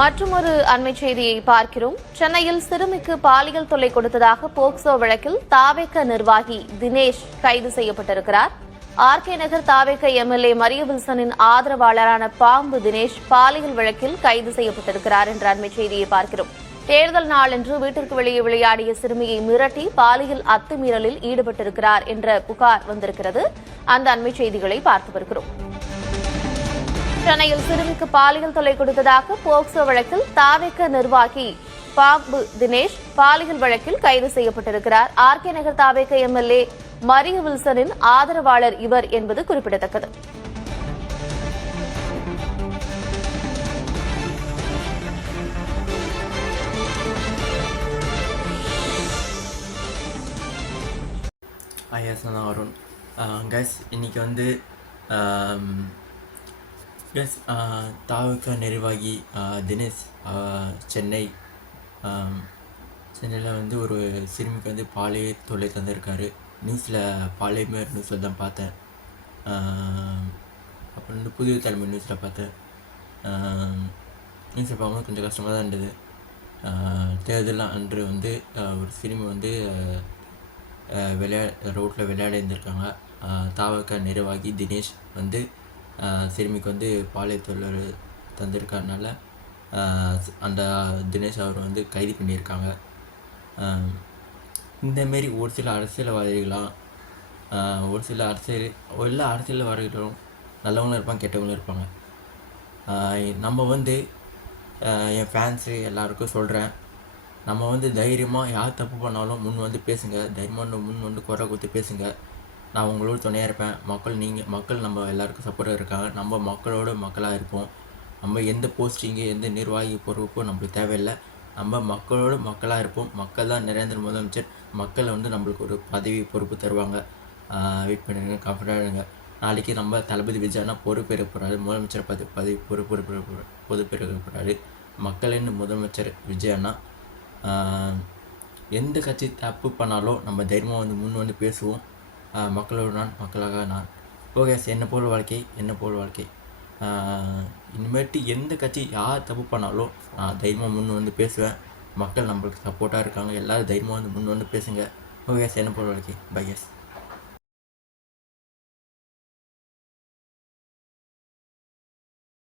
மற்றொரு அண்மை செய்தியை பார்க்கிறோம். சென்னையில் சிறுமிக்கு பாலியல் தொல்லை கொடுத்ததாக போக்சோ வழக்கில் தாவேக நிர்வாகி தினேஷ் கைது செய்யப்பட்டிருக்கிறார். ஆர்கே நகர் தாவேக எம்எல்ஏ மரிய வில்சனின் ஆதரவாளரான பாம்பு தினேஷ் பாலியல் வழக்கில் கைது செய்யப்பட்டிருக்கிறார் என்ற அண்மை செய்தியை பார்க்கிறோம். தேர்தல் நாளன்று வீட்டிற்கு வெளியே விளையாடிய சிறுமியை மிரட்டி பாலியல் அத்துமீறலில் ஈடுபட்டிருக்கிறார் என்ற புகார் வந்திருக்கிறது. அந்த அண்மை செய்திகளை பார்த்து வருகிறோம். சென்னையில் சிறுமிக்கு பாலியல் தொல்லை கொடுத்ததாக போக்சோ வழக்கில் தாவேக நிர்வாகி பாம்பு தினேஷ் பாலியல் வழக்கில் கைது செய்யப்பட்டிருக்கிறார். ஆர்கே நகர் தாவேக எம்எல்ஏ மரிய வில்சனின் ஆதரவாளர் இவர் என்பது குறிப்பிடத்தக்கது. அருண் கைஸ், இன்னைக்கு வந்து தாவேக நிர்வாகி தினேஷ் சென்னையில் வந்து ஒரு சிறுமிக்கு வந்து பாலியல் தொல்லை தந்திருக்காரு. நியூஸில் பாலிமர் நியூஸில் தான் பார்த்தேன். அப்புறம் வந்து புதிய தலைமை நியூஸில் பார்த்தேன். நியூஸில் பார்க்கும்போது கொஞ்சம் கஷ்டமாக தான் இருந்தது. தேர்தல் அன்று வந்து ஒரு சிறுமி வந்து ரோட்டில் விளையாட இருந்திருக்காங்க. தாவேக நிர்வாகி தினேஷ் வந்து சிறுமிக்கு வந்து பாலியல் தொல்லை தந்திருக்கறனால அந்த தினேஷ் அவர் வந்து கைது பண்ணியிருக்காங்க. இந்தமாரி ஒரு சில அரசியல்வாதிகளாம் எல்லா அரசியல்வாதிகளும் நல்லவங்களும் இருப்பாங்க, கெட்டவங்களும் இருப்பாங்க. நம்ம வந்து என் ஃபேன்ஸு எல்லாருக்கும் சொல்கிறேன், நம்ம வந்து தைரியமாக யார் தப்பு பண்ணாலும் முன் வந்து பேசுங்க. தைரியமாக முன் வந்து குறை கொடுத்து பேசுங்க. நான் உங்களோட துணையாக இருப்பேன். மக்கள் நம்ம எல்லாருக்கும் சப்போர்ட்டாக இருக்காங்க. நம்ம மக்களோட மக்களாக இருப்போம். நம்ம எந்த போஸ்டிங்கு எந்த நிர்வாகி பொறுப்பும் நம்மளுக்கு தேவையில்லை. நம்ம மக்களோட மக்களாக இருப்போம். மக்கள் தான் நரேந்திர முதலமைச்சர். மக்கள் வந்து நம்மளுக்கு ஒரு பதவி பொறுப்பு தருவாங்க. வெயிட் பண்ணுங்க, கம்ஃபர்டாக இருங்க. நாளைக்கு நம்ம தளபதி விஜயனா பொறுப்பேற்க போகிறாரு. முதலமைச்சர் பதவி பொறுப்பேற்க போகிறாரு. மக்களின் முதலமைச்சர் விஜயனா எந்த கட்சி தப்பு பண்ணாலும் நம்ம தைரியமாக வந்து முன் வந்து பேசுவோம். மக்களோடு நான், மக்களாக நான். ஓகே, என்ன போல் வாழ்க்கை. இனிமேட்டு எந்த கட்சி யார் தப்பு பண்ணாலும் நான் தைரியமாக முன் வந்து பேசுவேன். மக்கள் நம்மளுக்கு சப்போர்ட்டாக இருக்காங்க. எல்லோரும் தைரியமாக வந்து முன் வந்து பேசுங்க. ஓகே, என்ன போல் வாழ்க்கை. Bye S.